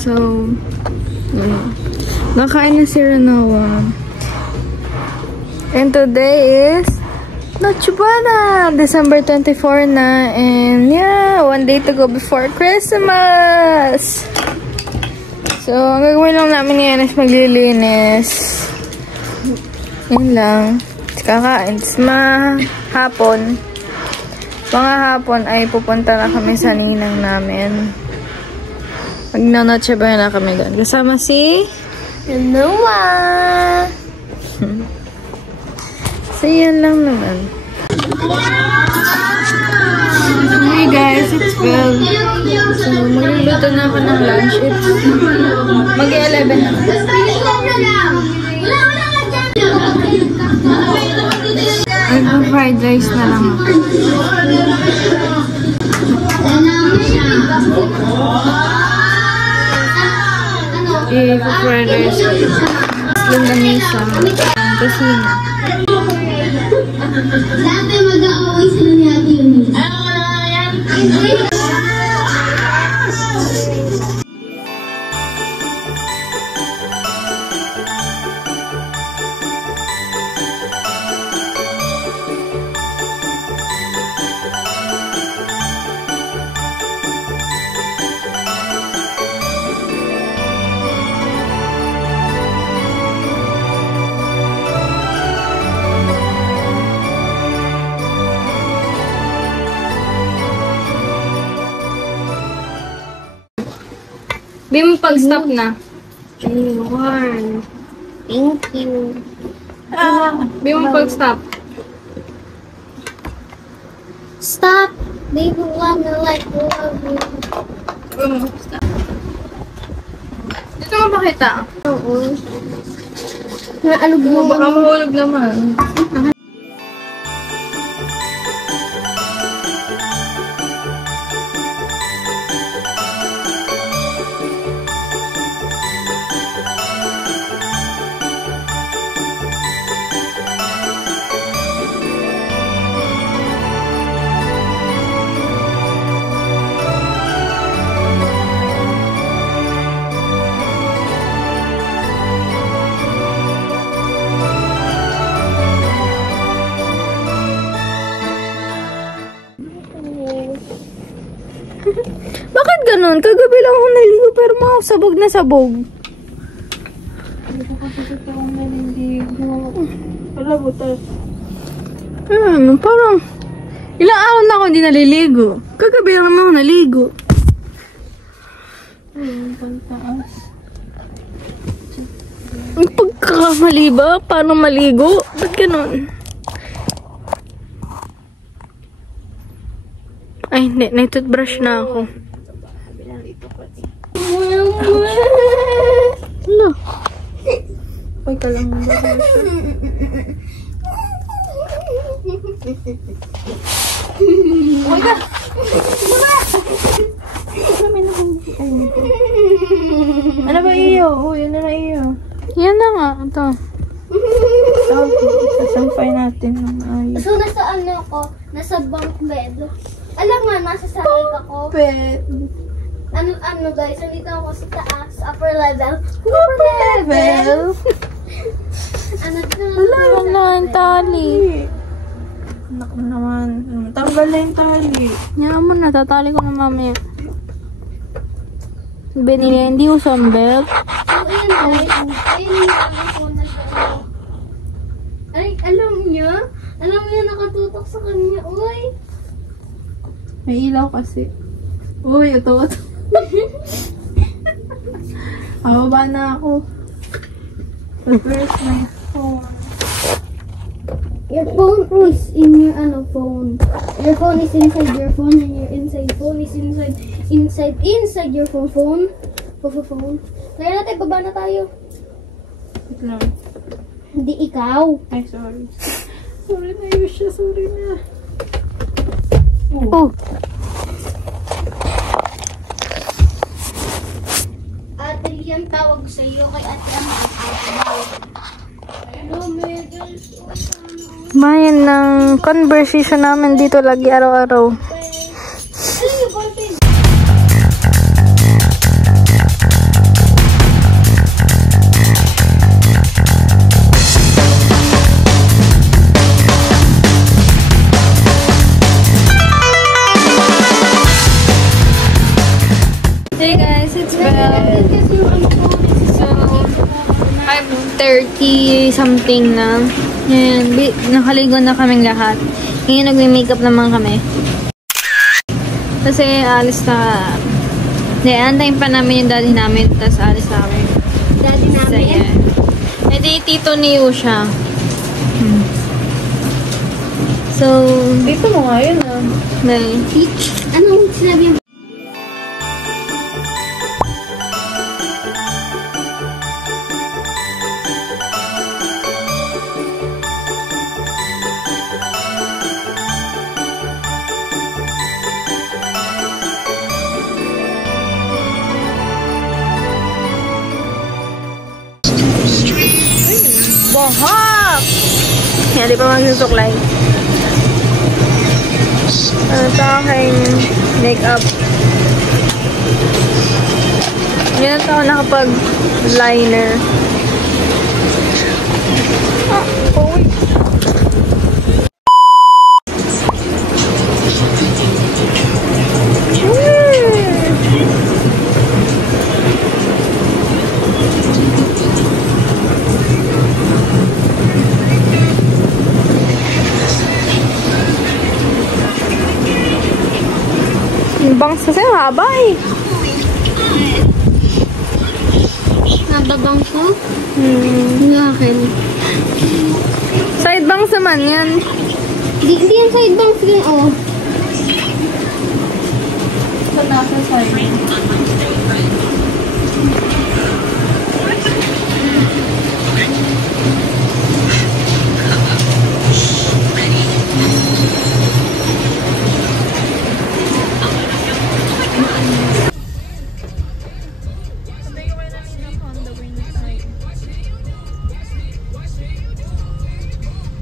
So, nakain na si Renoa. And today is Noche Buena! December 24 na. And yeah, 1 day to go before Christmas! So, ang gagawin lang namin ngayon is maglilinis. Yun lang. Kakain. Mga hapon ay pupunta na kami sa ninang namin. Magnanoche Buena na kami doon. Kasama si Noah! So, yan lang naman. Hey guys, it's 12. So, magluluto na ako ng lunch. It's mag-11 na. Fried rice na lang ako. Fried rice. Yung lamesa. Kusina. Dati mag-aaway sila ni Ate Eunice. Di mo pag-stop na. Warm. Thank you. Di mo pag-stop. Stop. They wanna like love you. Stop. Dito mo pakita. Oo. Naalog mo. Baka mahulog naman. Bakit ganun? Kagabi lang ako naligo pero sabog na sabog. Hindi ko kasi totoong naliligo. Wala butas. Ano, parang ilang araw na ako hindi naliligo. Kagabi lang naman ako naligo. Pantaas. Ang pagkakamali ba? Paano maligo? Ba't ganun? Ay, hindi. Nai-toothbrush na ako. Ano? Ay, ka lang ba? Oh my God! Ano ba iyo? Oh, yun na iyo. Yan na nga. Ito. Sasampay natin ng ayos. So, nasa ano ko? Nasa bunk bed. Alam nga, nasa sahig ako. Bed. Ano guys, nandito ako sa taas, upper level. Upper level? Ano to? Wala na yung tali. Anak mo naman. Tanggal na yung tali. Yan mo na. Tatali ko na mamaya. Binili, hindi ko belt. So, ayun guys. Ayun yung ano ko na siya. Ay, alam niyo? Alam niyo, nakatutok sa kanya. Uy! May ilaw kasi. Uy, ito. Baba na ako. Where's my phone? Your phone is in your phone. Your phone is inside your phone and your inside phone is inside your phone. Phone. Kaya natin, baba na tayo. Wait lang. Hindi ikaw. Ay, sorry. Sorry na yun siya. Sorry na. Oh. Ate Lian tawag sa iyo kay Ate Amanda. Hello, Megan. Bayan ng conversation namin dito lagi araw-araw. Ano yung boyfriend? Kasi yung ano ko. So, 5:30 something na. Yan, nakaligo na kaming lahat. Ngayon nagme-makeup naman kami. Kasi alis na. Hindi, antayin pa namin yung daddy namin. Tapos alis na kami. Daddy namin? So, yeah. E di, tito ni Yusha. So, Dito mo nga yun ah. may... Anong sinabi mo? Bohok! Yan, di pa magsusuklay. Ito aking makeup. Yan ito ako nakapag-liner. Yung bangs kasi haba eh. Nababang ko? Yung akin. Side bangs naman yan. Di yan side bangs din, oh. Sa nasa side.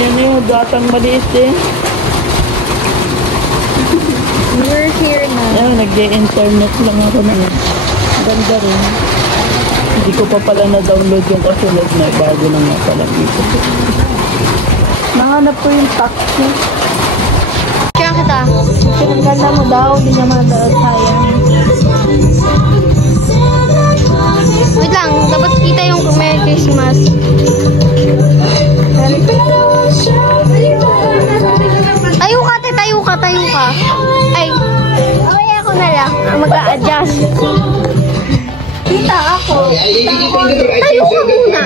Yan yung gatang maliit eh. We're here na. Ayun, nag-internet lang ako na. Ganda rin. Hindi ko pa pala na-download yung kasunod na bago na nga pala dito. Nahanap ko yung taxi. Kaya kita. Pinagkanda mo daw, hindi naman na sayang. Wait lang, dapat kita yung Merry Christmas. Tayo ka. Ay, ako na lang. Mag-a-adjust. Kita ako. Tayo ka muna.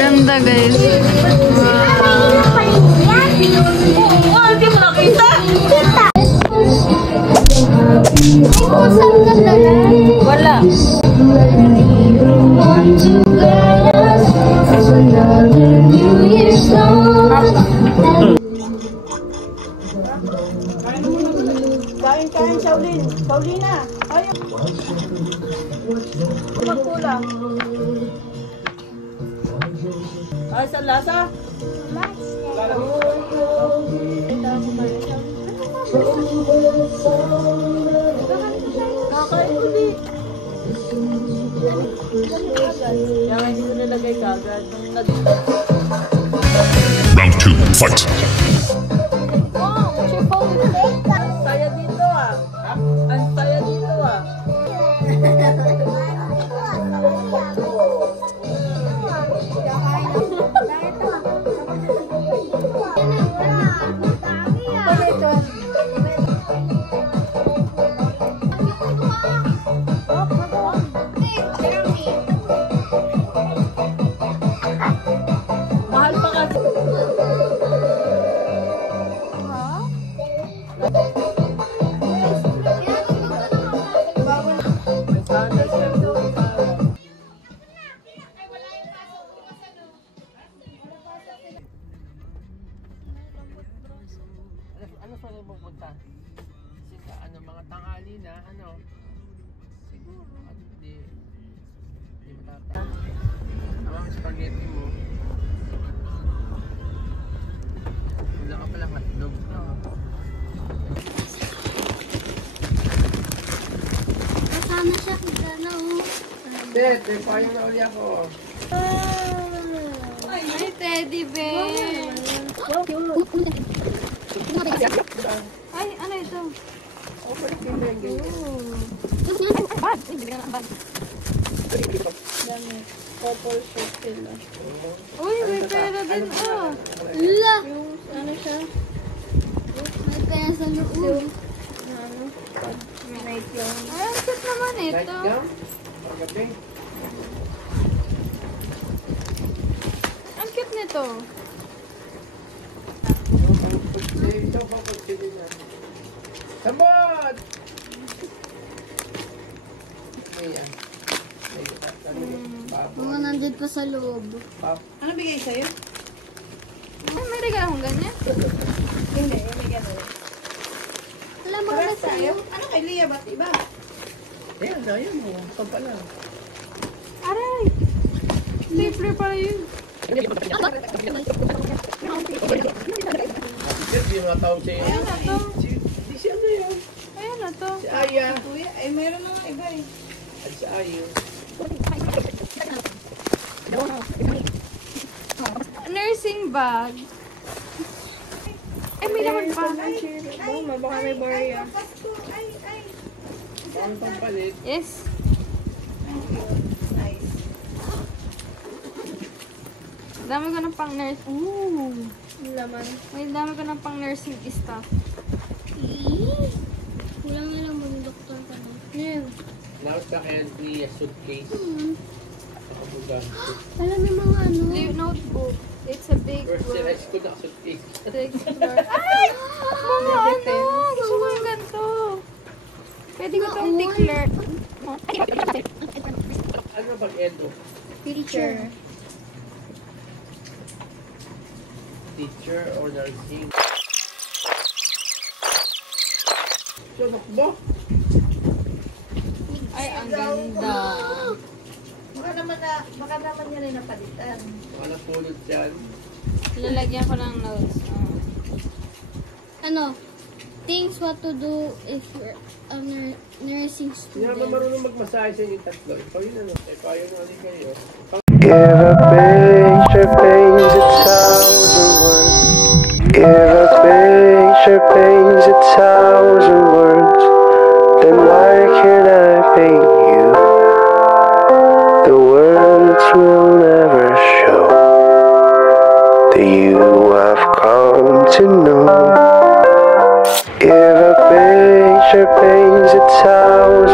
Ganda guys. Hindi mo nakita? Wala. Kain, Shaolin. Paulina. Ayaw. Magkulang. Ay, sa lasa? Kakain ulit. Kaya hindi ko nilagay kagad. Round 2, fight! Saya dito ah. Ang saya dito ah. Mahal pa kasi. Ano sa rin pupunta? Ano, mga tanghali na, ano? Siguro. At hindi matata. Ang spaghetti mo. Wala ka palang hotdog. Kasama siya kita na, oh. Dad, may payo na uli ako. Ay, teddy bear. Dami. Couple shirt sila. Uy, may pera din ah. La! Yung ano siya? May pera sa loob. Na ano? May night gown. Ay, ang cute naman ito. Night gown? Paggabi? Ang cute nito. Ito pa pagpili na. Samot! Ayan. Mga nandun pa sa loob. Ano bigay sa'yo? Ay, may regalo akong ganyan. Hindi, may gano'n. Wala mga Para nasa sa'yo? Ano kay Lia? Ba't iba? Ayan, ayan mo. Ito pala. Aray! Stapler pala yun. Hindi mga tao sa'yo. Ayan na to. Si ano yun? Ayan na to. Si Aya. Kuya, eh mayroon na nga iba eh. At si Ayo. Nursing bag. Ay, may laman pa. Baka may barya. Pasko, ay. Baka pang palit. Yes. Nice. Dami ko ng pang nurse. Ooh. Laman. May dami ko ng pang nursing stuff. Kulang na lang mag-doktor ka na. Yan. Nakasakyan niya suitcase. Nakabugan. Alam mo mga ano? Notebook. It's a big First year book. high school naka-suitcase. To explore. Ay! Mga ano! Gusto ko yung ganito. Pwede ko itong tickler. Ano bang Edo? Teacher. Teacher or nursing? So, nakbo? Ay, ang ganda. Baka naman niya rin napalitan. Mga napulot dyan. Lalagyan ko ng notes. Ano? Things what to do if you're a nursing Hindi naman student. marunong magmasahe sa inyong tatlo. Ikaw yun ano. Ikaw yun ang alin kayo. If a picture paints 1,000 words, if a picture paints 1,000 words, then why can't I paint you? The words will never show the you I've come to know. If a picture paints 1,000